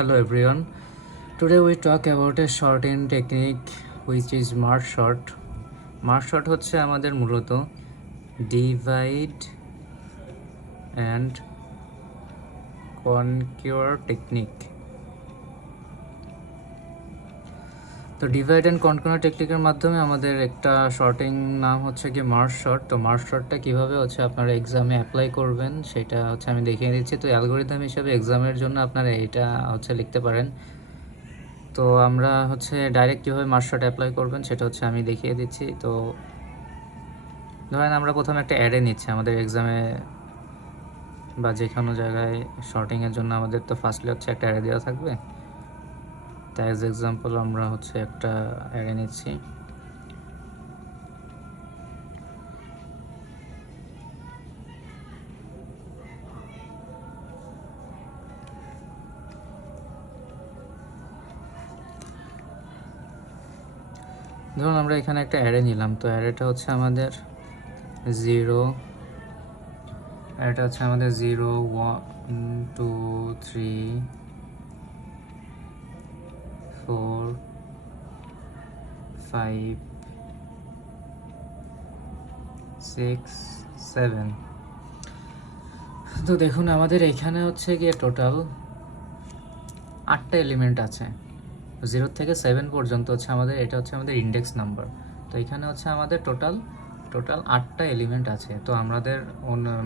Hello everyone. Today we talk about a shortening technique which is merge sort. Merge sort হচ্ছে আমাদের মূলত divide and conquer technique. তো divide and কনকোনার টেকনিকের মাধ্যমে আমাদের একটা শর্টিং নাম হচ্ছে কি মার্জ শর্ট। তো মার্জ শর্টটা কীভাবে হচ্ছে আপনারা এক্সামে অ্যাপ্লাই করবেন সেটা হচ্ছে আমি দেখিয়ে দিচ্ছি। তো অ্যালগোরিদম হিসেবে এক্সামের জন্য আপনারা এটা হচ্ছে লিখতে পারেন। তো আমরা হচ্ছে ডাইরেক্ট কীভাবে মার্জ শর্ট অ্যাপ্লাই করবেন সেটা হচ্ছে আমি দেখিয়ে দিচ্ছি। তো ধরেন আমরা প্রথমে একটা অ্যারে নিচ্ছি আমাদের এক্সামে বা যে কোনো জায়গায় শর্টিংয়ের জন্য আমাদের তো ফার্স্টলি হচ্ছে একটা অ্যারে দেওয়া থাকবে। তো অ্যাজ এক্সাম্পল আমরা হচ্ছে একটা অ্যারে নিচ্ছি। ধরুন আমরা এখানে একটা অ্যারে নিলাম। তো অ্যারেটা হচ্ছে আমাদের 0, অ্যারেটা হচ্ছে আমাদের 0 1 2 3 4 5 6 7। তো দেখুন আমাদের এখানে হচ্ছে গিয়ে টোটাল 8টা এলিমেন্ট আছে। 0 থেকে 7 পর্যন্ত হচ্ছে আমাদের, এটা হচ্ছে আমাদের ইন্ডেক্স নাম্বার। তো এখানে হচ্ছে আমাদের টোটাল 8টা এলিমেন্ট আছে। তো আমাদের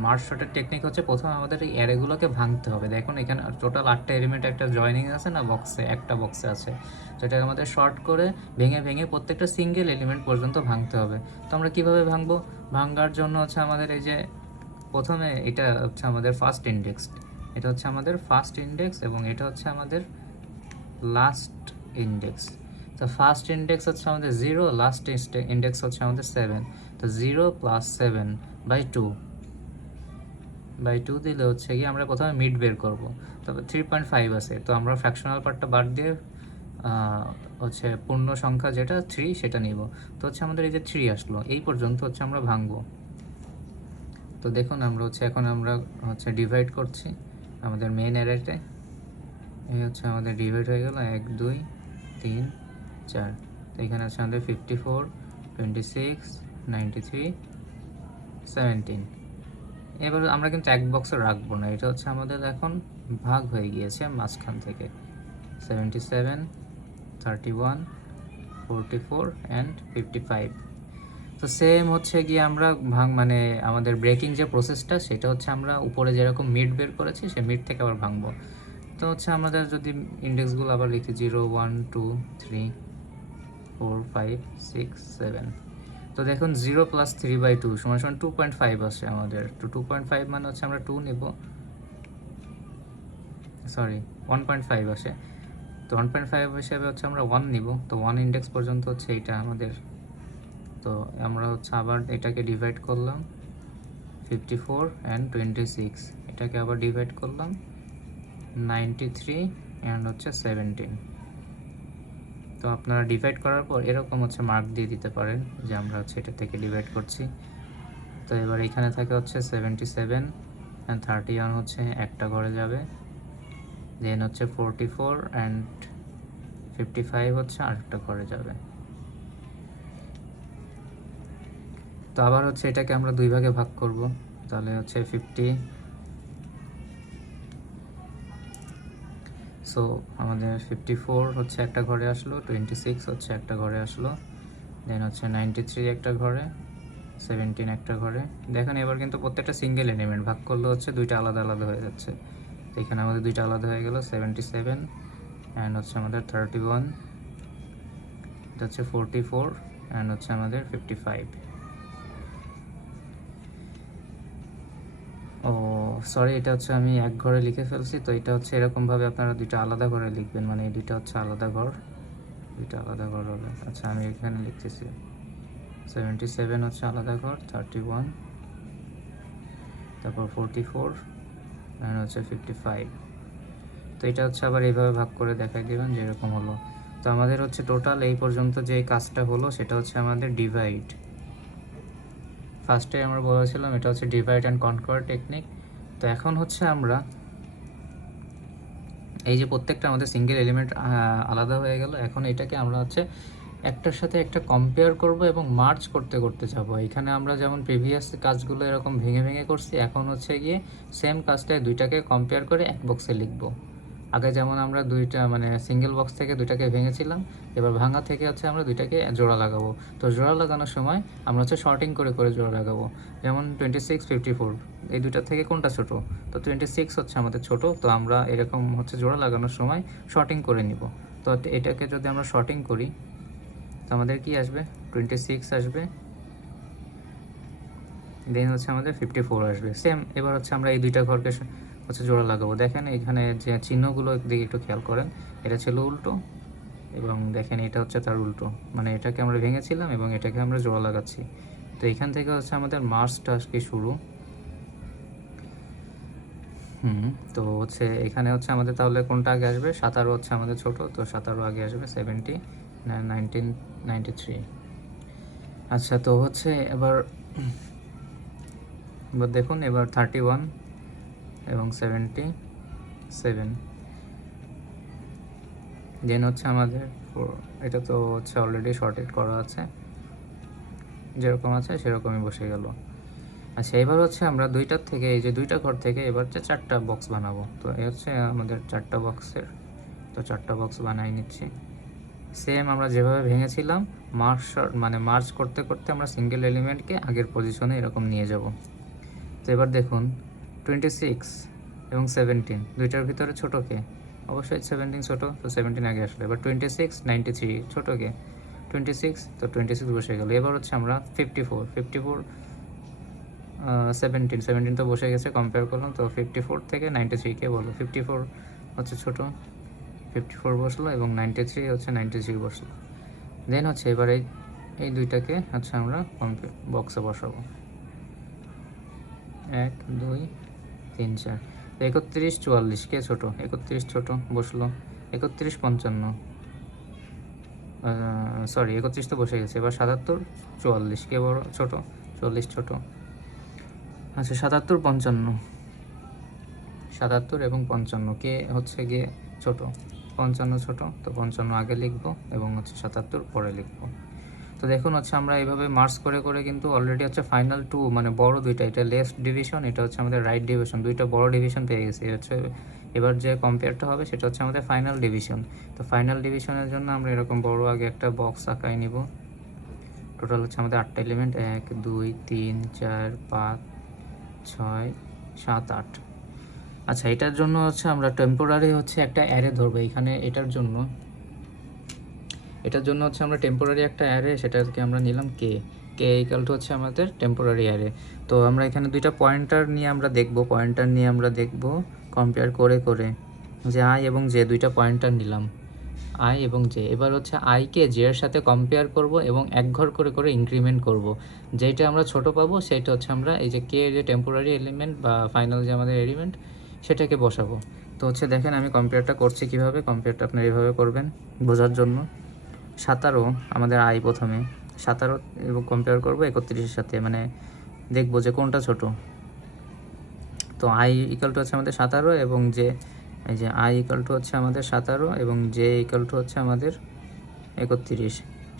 মার্জ শর্টের টেকনিক হচ্ছে প্রথমে আমাদের এই অ্যারেগুলোকে ভাঙতে হবে। দেখুন এখানে টোটাল 8টা এলিমেন্ট একটা জয়নিং আছে না, বক্সে একটা বক্সে আছে। তো এটাকে আমাদের শর্ট করে ভেঙে ভেঙে প্রত্যেকটা সিঙ্গেল এলিমেন্ট পর্যন্ত ভাঙতে হবে। তো আমরা কীভাবে ভাঙবো? ভাঙার জন্য হচ্ছে আমাদের এই যে প্রথমে এটা হচ্ছে আমাদের ফার্স্ট ইন্ডেক্স, এটা হচ্ছে আমাদের ফার্স্ট ইন্ডেক্স এবং এটা হচ্ছে আমাদের লাস্ট ইন্ডেক্স। তো ফার্স্ট ইন্ডেক্স হচ্ছে আমাদের 0, লাস্ট ইন্ডেক্স হচ্ছে আমাদের 7। তো 0 + 7/2 দিলে হচ্ছে কি আমরা প্রথমে মিড বের করব। তবে 3.5 আছে, তো আমরা ফ্র্যাকশনাল পার্টটা বাদ দিয়ে হচ্ছে পূর্ণ সংখ্যা যেটা 3 সেটা নিব। তো হচ্ছে আমাদের এই যে 3 আসলো, এই পর্যন্ত হচ্ছে আমরা ভাঙবো। তো দেখুন আমরা হচ্ছে এখন আমরা হচ্ছে ডিভাইড করছি আমাদের মেইন অ্যারেতে। এই হচ্ছে আমাদের ডিভাইড হয়ে গেল 1 2 3 4। তো এখানে আছে আমাদের 54 26 93 17। এবার আমরা কিন্তু এক বক্সে রাখবো না, এটা হচ্ছে আমাদের এখন ভাগ হয়ে গিয়েছে মাঝখান থেকে 77 31 44 অ্যান্ড 55। তো সেম হচ্ছে গিয়ে আমরা মানে আমাদের ব্রেকিং যে প্রসেসটা সেটা হচ্ছে আমরা উপরে যেরকম মিড বের করেছি সে মিড থেকে আবার ভাঙবো। তো হচ্ছে আমাদের যদি ইন্ডেক্সগুলো আবার লিখি 0 1 2 3 4 5 6 7। তো দেখুন 0 + 3/2 = 2.5 আসে আমাদের। তো 2.5 মানে হচ্ছে আমরা 2 নেব, সরি 1.5 আসে। তো 1.5 হিসেবে হচ্ছে আমরা 1 নিব। তো 1 ইন্ডেক্স পর্যন্ত হচ্ছে এইটা আমাদের। তো আমরা হচ্ছে আবার এটাকে ডিভাইড করলাম 54 অ্যান্ড 26, এটাকে আবার ডিভাইড করলাম 93 অ্যান্ড হচ্ছে 17। তো আপনারা ডিভাইড করার পর এরকম হচ্ছে মার্ক দিয়ে দিতে পারেন যে আমরা হচ্ছে এটা থেকে ডিভাইড করছি। তো এবার এখানে থাকে হচ্ছে 77 অ্যান্ড 31 হচ্ছে একটা ঘরে যাবে, দেন হচ্ছে 44 অ্যান্ড 55 হচ্ছে আরেকটা ঘরে যাবে। তো আবার হচ্ছে এটাকে আমরা 2 ভাগে ভাগ করব। তাহলে হচ্ছে 50, সো আমাদের 54 হচ্ছে একটা ঘরে আসলো, 26 হচ্ছে একটা ঘরে আসলো, দেন হচ্ছে 93 একটা ঘরে, 17 একটা ঘরে। দেখেন এবার কিন্তু প্রত্যেকটা সিঙ্গেল এলিমেন্ট ভাগ করলে হচ্ছে দুইটা আলাদা আলাদা হয়ে যাচ্ছে। তো এখানে আমাদের দুইটা আলাদা হয়ে গেল 77 অ্যান্ড হচ্ছে আমাদের 31, এটা হচ্ছে 44 অ্যান্ড হচ্ছে আমাদের 55। ও সরি, এটা হচ্ছে আমি এক ঘরে লিখে ফেলছি। তো এটা হচ্ছে এরকমভাবে আপনারা দুইটা আলাদা ঘরে লিখবেন, মানে এই দুইটা হচ্ছে আলাদা ঘর, দুইটা আলাদা ঘর হবে। আচ্ছা আমি এখানে লিখতেছি 77 হচ্ছে আলাদা ঘর, 31, তারপর 44 অ্যান্ড হচ্ছে 55। তো এটা হচ্ছে আবার এইভাবে ভাগ করে দেখাই দেবেন যেরকম হলো। তো আমাদের হচ্ছে টোটাল এই পর্যন্ত যে কাজটা হলো সেটা হচ্ছে আমাদের ডিভাইড। ফার্স্টে আমরা বলেছিলাম এটা হচ্ছে ডিভাইড অ্যান্ড কনকোয়ার টেকনিক। তো এখন হচ্ছে আমরা এই যে প্রত্যেকটা আমাদের সিঙ্গেল এলিমেন্ট আলাদা হয়ে গেল। এখন এটাকে আমরা হচ্ছে একটার সাথে একটা কম্পেয়ার করব এবং মার্চ করতে করতে যাব। এখানে আমরা যেমন প্রিভিয়াস কাজগুলো এরকম ভেঙে ভেঙে করছি, এখন হচ্ছে গিয়ে সেম কাজটায় দুইটাকে কম্পেয়ার করে এক বক্সে লিখব। আগে যেমন আমরা দুইটা মানে সিঙ্গেল বক্স থেকে দুইটাকে ভেঙেছিলাম, এবার ভাঙা থেকে হচ্ছে আমরা দুইটাকে জোড়া লাগাবো। তো জোড়া লাগানোর সময় আমরা হচ্ছে শর্টিং করে করে জোড়া লাগাবো। যেমন 26, 54 এই দুইটার থেকে কোনটা ছোট? তো 26 হচ্ছে আমাদের ছোট, তো আমরা এরকম হচ্ছে জোড়া লাগানোর সময় শর্টিং করে নিব। তো এটাকে যদি আমরা শর্টিং করি তো আমাদের কি আসবে? 26 আসবে, দেন হচ্ছে আমাদের 54 আসবে। সেম এবার হচ্ছে আমরা এই দুইটা ঘরকে হচ্ছে জোড়া লাগাবো। দেখেন এখানে যে চিহ্নগুলো দিকে একটু খেয়াল করেন, এটা ছিল উল্টো এবং দেখেন এটা হচ্ছে তার উল্টো, মানে এটাকে আমরা ভেঙেছিলাম এবং এটাকে আমরা জোড়া লাগাচ্ছি। তো এখান থেকে হচ্ছে আমাদের মার্চটা আজকে শুরু। তো হচ্ছে এখানে হচ্ছে আমাদের তাহলে কোনটা আগে আসবে? 17 হচ্ছে আমাদের ছোট, তো 17 আগে আসবে। 1993। আচ্ছা, তো হচ্ছে এবার দেখুন, এবার 31 এবং 77 দেন হচ্ছে আমাদের এটা তো হচ্ছে অলরেডি শর্টেড করা আছে, যেরকম আছে সেরকমই বসে গেল। আচ্ছা, এবার হচ্ছে আমরা দুইটার থেকে এই যে দুইটা ঘর থেকে এবার হচ্ছে 4টা বক্স বানাবো। তো এই হচ্ছে আমাদের 4টা বক্সের, তো 4টা বক্স বানাই নিচ্ছি। সেম আমরা যেভাবে ভেঙেছিলাম মার্চ করতে করতে আমরা সিঙ্গেল এলিমেন্টকে আগের পজিশনে এরকম নিয়ে যাব। তো এবার দেখুন 26 এবং 17 দুইটার ভিতরে ছোটো কে? অবশ্যই 17 ছোটো, তো 17 আগে আসলো। এবার 26, 93 ছোটো কে? 26, তো 26 বসে গেল। এবার হচ্ছে আমরা 54, 17 তো বসে গেছে, কম্পেয়ার করলাম। তো 54 থেকে 93 কে বলো? 54 হচ্ছে ছোটো, 54 বসলো এবং 93 হচ্ছে 93 বসলো। দেন হচ্ছে এবার এই দুইটাকে হচ্ছে আমরা বক্সে বসাবো। 1, 2, 3, 4। 31, 44 কে ছোট? 31 ছোট, বসলো। 31, 55 সরি 31 তো বসে গেছে। এবার 77, 44 কে বড়? ছোট। 40 ছোট। আচ্ছা, 77, 55, 77 এবং 55 কে হচ্ছে গিয়ে ছোট? 55 ছোট, তো 55 আগে লিখবো এবং হচ্ছে 77 পরে লিখবো। তো দেখুন হচ্ছে আমরা এইভাবে মার্চ করে করে কিন্তু অলরেডি হচ্ছে ফাইনাল টু মানে বড় দুইটা, এটা লেফট ডিভিশন, এটা হচ্ছে আমাদের রাইট ডিভিশন, দুইটা বড় ডিভিশন পেয়ে গেছি। হচ্ছে এবার যে কম্পেয়ারটা হবে সেটা হচ্ছে আমাদের ফাইনাল ডিভিশন। তো ফাইনাল ডিভিশনের জন্য আমরা এরকম বড় আগে একটা বক্স আঁকাই নিব। টোটাল হচ্ছে আমাদের 8টা এলিমেন্ট, 1, 2, 3, 4, 5, 6, 7, 8। আচ্ছা, এটার জন্য হচ্ছে আমরা টেম্পোরারি হচ্ছে একটা অ্যারে ধরবো এখানে। এটার জন্য হচ্ছে আমরা টেম্পোরারি একটা অ্যারে, সেটাকে আমরা নিলাম কে ইকাল টু হচ্ছে আমাদের টেম্পোরারি অ্যারে। তো আমরা এখানে দুইটা পয়েন্টার নিয়ে আমরা দেখব কম্পেয়ার করে করে যে আই এবং জে, দুইটা পয়েন্টার নিলাম আই এবং জে। এবার হচ্ছে আইকে জে এর সাথে কম্পেয়ার করব এবং এক ঘর করে করে ইনক্রিমেন্ট করব। যেটা আমরা ছোট পাবো সেটা হচ্ছে আমরা এই যে কে যে টেম্পোরারি এলিমেন্ট বা ফাইনাল যে আমাদের এলিমেন্ট সেটাকে বসাবো। তো হচ্ছে দেখেন আমি কম্পেয়ারটা করছি কিভাবে। কম্পেয়ারটা আপনারা এইভাবে করবেন বোঝার জন্য। 17 আমাদের আই, প্রথমে 17 এবং কম্পেয়ার করবো 31-এর সাথে, মানে দেখবো যে কোনটা ছোট। তো আই ইকাল টু হচ্ছে আমাদের 17 এবং যে এই যে আই ইকাল টু হচ্ছে আমাদের 17 এবং জে ইকাল টু হচ্ছে আমাদের 31।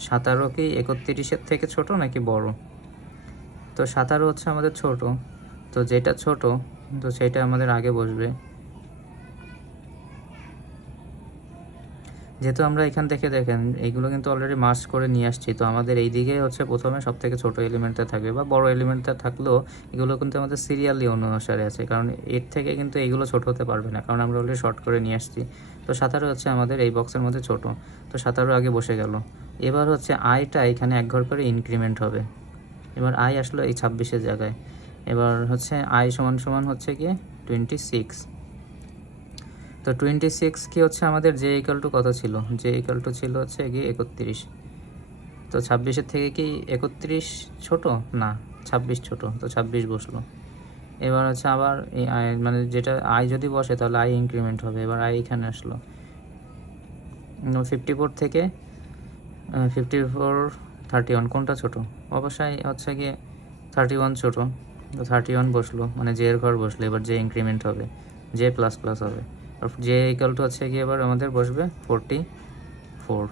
17 কি 31-এর থেকে ছোট নাকি বড়? তো 17 হচ্ছে আমাদের ছোট, তো যেটা ছোট তো সেটা আমাদের আগে বসবে। যেহেতু আমরা এখান থেকে দেখেন এইগুলো কিন্তু অলরেডি মার্চ করে নিয়ে আসছি, তো আমাদের এই দিকে হচ্ছে প্রথমে সব থেকে ছোটো এলিমেন্টটা থাকবে, বা বড় এলিমেন্টটা থাকলেও এগুলো কিন্তু আমাদের সিরিয়ালি অনুসারে আছে, কারণ এর থেকে কিন্তু এইগুলো ছোট হতে পারবে না, কারণ আমরা অলরেডি শর্ট করে নিয়ে আসছি। তো 17 হচ্ছে আমাদের এই বক্সের মধ্যে ছোট, তো 17 আগে বসে গেল। এবার হচ্ছে আইটা এখানে এক ঘর করে ইনক্রিমেন্ট হবে। এবার আই আসলো এই 26-এর জায়গায়। এবার হচ্ছে আই সমান সমান হচ্ছে গিয়ে 26। তো 26 কি হচ্ছে আমাদের জে ইকাল টু কত ছিল? জে ইকাল টু ছিল হচ্ছে গিয়ে 31। তো 26-এর থেকে কি 31 ছোট? না, 26 ছোট, তো 26 বসলো। এবার হচ্ছে আবার এই আই মানে যেটা আই যদি বসে তাহলে আই ইনক্রিমেন্ট হবে। এবার আই এখানে আসলো। 54 থেকে 54, 31 কোনটা ছোট? অবশ্যই হচ্ছে গিয়ে 31 ছোট, তো 31 বসলো, মানে জে এর ঘর বসলো। এবার জে ইনক্রিমেন্ট হবে, জে প্লাস প্লাস হবে। জে ইকাল টু হচ্ছে কি এবার আমাদের বসবে 44,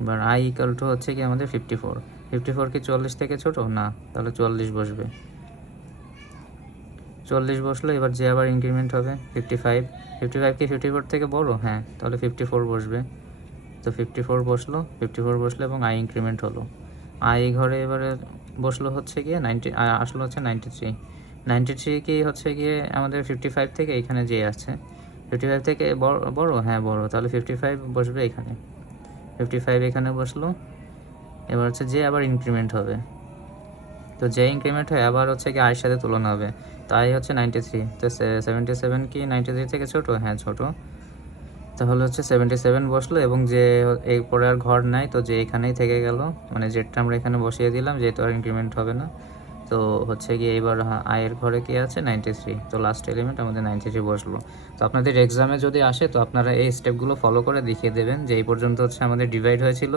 এবার আই ইকাল টু হচ্ছে কি আমাদের 54 কি 44 থেকে ছোট না, তাহলে 44 বসবে। 40 বসলো, এবার যে আবার ইনক্রিমেন্ট হবে 55 কি 54 থেকে বড়, হ্যাঁ, তাহলে 54 বসবে। তো 54 বসলো, 54 বসলো এবং আই ইনক্রিমেন্ট হলো। আই ঘরে এবারে বসলো হচ্ছে গিয়ে 90, আসলো হচ্ছে 93 কি হচ্ছে গিয়ে আমাদের 55 থেকে এখানে যে আছে 55 থেকে বড়, হ্যাঁ বড়, তাহলে 55 বসবে এখানে। 55 এখানে বসলো, এবার হচ্ছে যে আবার ইনক্রিমেন্ট হবে। তো যে ইনক্রিমেন্ট হয় আবার হচ্ছে কি আয়ের সাথে তুলনা হবে, তাই হচ্ছে 93। তো 77 কি 93 থেকে ছোট, হ্যাঁ ছোট, তাহলে হচ্ছে 77 বসলো এবং যে এরপরে আর ঘর নাই, তো যে এখানেই থেকে গেল, মানে যেটা আমরা এখানে বসিয়ে দিলাম, যেহেতু আর ইনক্রিমেন্ট হবে না। তো হচ্ছে গিয়ে এবার আয়ের ঘরে কি আছে 93, তো লাস্ট এলিমেন্ট আমাদের 93 বসলো। তো আপনাদের এক্সামে যদি আসে তো আপনারা এই স্টেপগুলো ফলো করে দেখিয়ে দেবেন যে এই পর্যন্ত হচ্ছে আমাদের ডিভাইড হয়েছিল,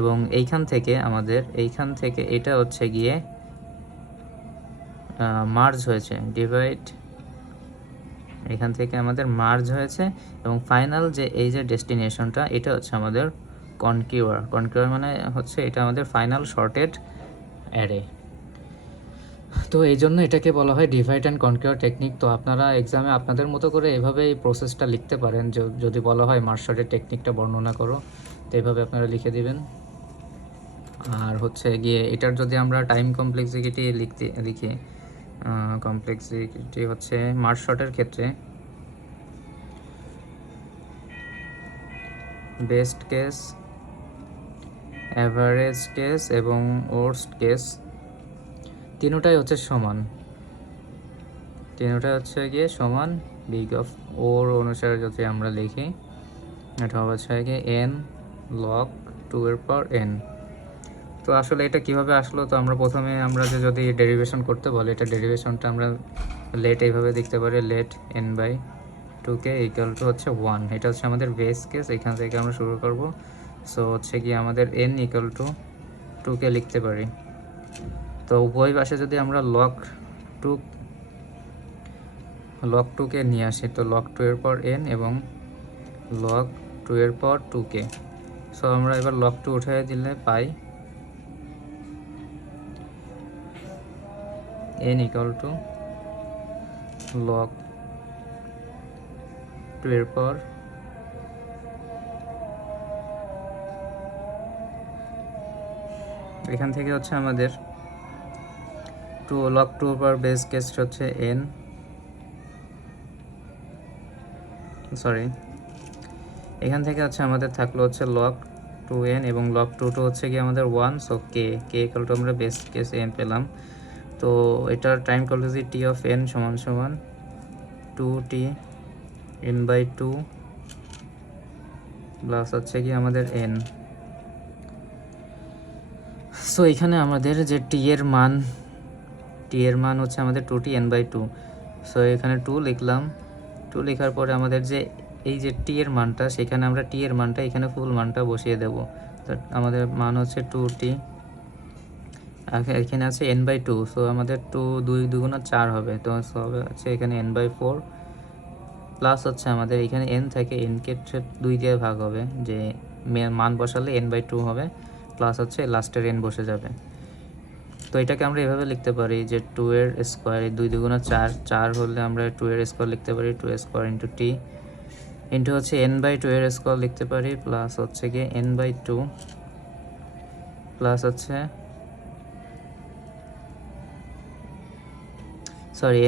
এবং এইখান থেকে এটা হচ্ছে গিয়ে মার্জ হয়েছে, ডিভাইড এখান থেকে আমাদের মার্জ হয়েছে, এবং ফাইনাল যে এই যে ডেস্টিনেশনটা এটা হচ্ছে আমাদের কনকিউয়ার মানে হচ্ছে এটা আমাদের ফাইনাল শর্টেড অ্যারে। তো এই জন্য এটাকে বলা হয় ডিভাইড অ্যান্ড কনকিউয়ার টেকনিক। তো আপনারা এক্সামে আপনাদের মতো করে এভাবে এই প্রসেসটা লিখতে পারেন, যদি বলা হয় মার্জ শর্টের টেকনিকটা বর্ণনা করো, তো এইভাবে আপনারা লিখে দিবেন। আর হচ্ছে গিয়ে এটার যদি আমরা টাইম কমপ্লেক্সিটি লিখি, কমপ্লেক্সিটি হচ্ছে মার্জ শর্টের ক্ষেত্রে বেস্ট কেস, অ্যাভারেজ কেস এবং ওর্স্ট কেস তিনটাই হচ্ছে সমান, হচ্ছে গিয়ে সমান। বিগ অফ ওর অনুসারে যদি আমরা লিখি, এটা হচ্ছে গিয়ে n log 2 এর পর n। তো আসলে এটা কিভাবে আসলো, তো আমরা প্রথমে আমরা যদি ডেরিভেশন করতে বলি, এটা ডেরিভেশনটা আমরা লেট এইভাবে দেখতে পারি, লেট n/2k ইকুয়াল টু হচ্ছে 1, এটা হচ্ছে আমাদের বেস কেস, এখান থেকে আমরা শুরু করব। সো হচ্ছে কি আমাদের n ইকুয়াল টু 2k লিখতে পারি। তো উভয় পাশে যদি আমরা log 2কে নিয়ে আসি, তো log 2 এর পর n এবং log 2 এর পর 2k। সো আমরা এবার log 2 উঠিয়ে দিলে পাই n ইকুয়াল টু log 2 এর পর এখান থেকে হচ্ছে আমাদের log 2 পর বেস কেস হচ্ছে n, সরি, এখান থেকে হচ্ছে আমাদের থাকলো হচ্ছে log 2n এবং log 2 হচ্ছে কি আমাদের 1, সো k ইকুয়াল টু আমরা বেস কেস n পেলাম। তো এটার time complexity t of n সমান সমান 2t n/2 প্লাস হচ্ছে কি আমাদের n। সো এখানে আমাদের যে t এর মান হচ্ছে আমাদের 2t n/2। সো এখানে 2 লিখলাম, 2 লেখার পরে আমাদের যে এই যে t এর মানটা, সেখানে আমরা t এর মানটা এখানে ফুল মানটা বসিয়ে দেব। তো আমাদের মান হচ্ছে 2t, এখানে আছে n/2, সো আমাদের 2 2 4 হবে, তো হবে হচ্ছে এখানে n/4 প্লাস হচ্ছে আমাদের এখানে n থেকে n কে 2 দিয়ে ভাগ হবে, যে মান বসালে n/2 হবে, প্লাস হচ্ছে লাস্টের n বসে যাবে। তো এটাকে আমরা এভাবে লিখতে পারি যে 2 এর স্কোয়ার, 2 2 4, 4 হলে আমরা 2 এর স্কোয়ার লিখতে পারি, 2 স্কোয়ার ইন্টু t ইন্টু হচ্ছে n/2 এর স্কোয়ার লিখতে পারি, প্লাস হচ্ছে গিয়ে n/2 প্লাস হচ্ছে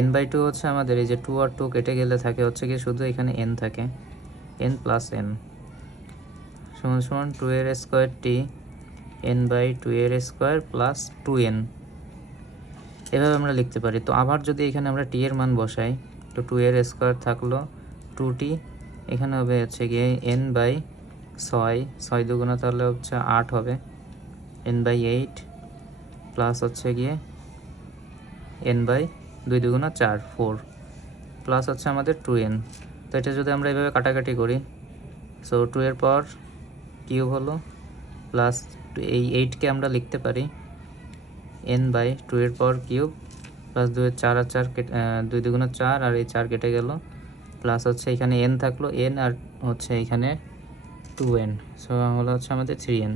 n/2 হচ্ছে আমাদের এই যে 2 আর 2 কেটে গেলে থাকে হচ্ছে কি শুধু এখানে n থাকে, n প্লাস n সমান সমান 2 এর স্কোয়ার t n/2 এর স্কোয়ার প্লাস 2n, এভাবে আমরা লিখতে পারি। তো আবার যদি এখানে আমরা t এর মান বসাই, তো 2 এর স্কোয়ার থাকলো 2t, এখানে হবে হচ্ছে গিয়ে n/6, 6 দুগুণা তাহলে হচ্ছে 8 হবে, n/8 প্লাস হচ্ছে গিয়ে n/2 দুগুণা 4, 4 প্লাস হচ্ছে আমাদের 2n। তো এটা যদি আমরা এভাবে কাটাকাটি করি, সো 2 এর পর কিউব হলো, প্লাস এই 8কে আমরা লিখতে পারি n/2 এর পর কিউব প্লাস 2 4 আর 4 2 দুগুণে 4 আর এই 4 কেটে গেল, প্লাস হচ্ছে এখানে n থাকলো n আর হচ্ছে এখানে 2n, সো হলো হচ্ছে আমাদের 3n।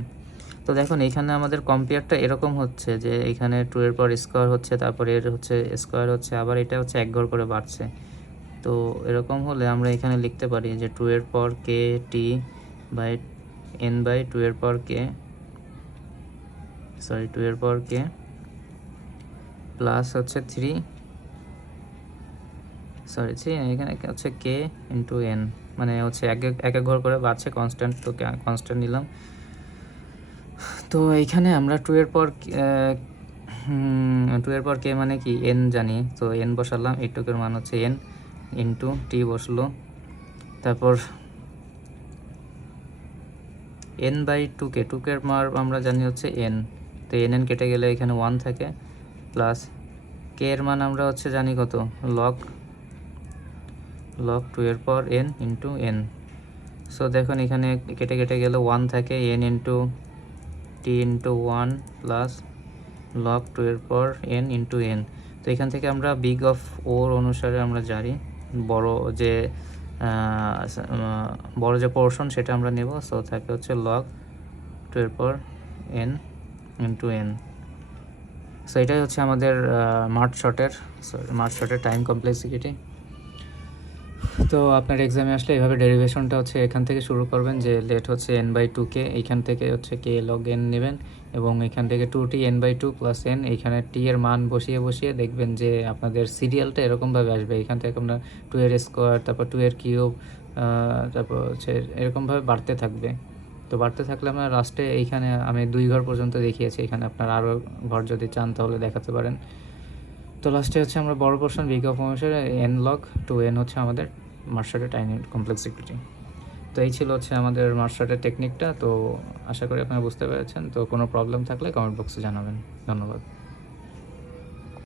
তো দেখুন এইখানে আমাদের কম্পেয়ারটা এরকম হচ্ছে যে এখানে 2 এর পর স্কোয়ার হচ্ছে, তারপরে এর হচ্ছে স্কোয়ার হচ্ছে, আবার এটা হচ্ছে এক ঘর করে বাড়ছে। তো এরকম হলে আমরা এখানে লিখতে পারি যে 2 এর পর কে টি বাই n বাই 2 এর পর কে, সরি 2 এর পর কে প্লাস হচ্ছে 3, সরি এখানে হচ্ছে কে ইন্টু এন, মানে হচ্ছে এক এক ঘর করে বাড়ছে কনস্ট্যান্ট, তো কনস্ট্যান্ট নিলাম। তো এইখানে আমরা 2 এর পর 2 এর পর কে মানে কি এন জানি, তো এন বসালাম, এইটুকের মান হচ্ছে এন ইন্টু টি বসলো, তারপর এন বাই টুকের মার আমরা জানি হচ্ছে এন, তো এন কেটে গেলে এখানে 1 থাকে, প্লাস কে এর মান আমরা হচ্ছে জানি কত, লগ 2 এর পর এন ইন্টু এন। সো দেখুন এখানে কেটে কেটে গেলে 1 থাকে, N into T into 1 plus log 2 এর পর এন ইন্টু এন। তো এখান থেকে আমরা বিগ অফ ওর অনুসারে আমরা জানি বড় যে পোর্শন সেটা আমরা নেব। সো থাকে হচ্ছে লগ 2 এর পর এন ইন্টু এন। সো এটাই হচ্ছে আমাদের মার্ট শর্টের টাইম কমপ্লেক্সিটি। তো আপনার এক্সামে আসলে এইভাবে ডেরিভেশনটা হচ্ছে এখান থেকে শুরু করবেন, যে লেট হচ্ছে n বাই 2k, এইখান থেকে হচ্ছে k log n নেবেন, এবং এখান থেকে 2t n by 2 plus n, এইখানে t এর মান বসিয়ে দেখবেন যে আপনাদের সিরিয়ালটা এরকমভাবে আসবে। এখান থেকে আমরা 2 এর স্কোয়ার, তারপর 2 এর কিউব, তারপর হচ্ছে এরকমভাবে বাড়তে থাকবে। তো বাড়তে থাকলে আমরা লাস্টে এইখানে আমি 2 ঘর পর্যন্ত দেখিয়েছি, এখানে আপনার আরও ঘর যদি চান তাহলে দেখাতে পারেন। তো লাস্টে হচ্ছে আমরা বড় পোর্শন বিগ অফ অনুসারে n log 2n হচ্ছে আমাদের মার্শার্টের টাইম কমপ্লেক্সিটি। তো এই ছিল হচ্ছে আমাদের মার্শার্টের টেকনিকটা। তো আশা করি আপনারা বুঝতে পেরেছেন। তো কোনো প্রবলেম থাকলে কমেন্ট বক্সে জানাবেন। ধন্যবাদ।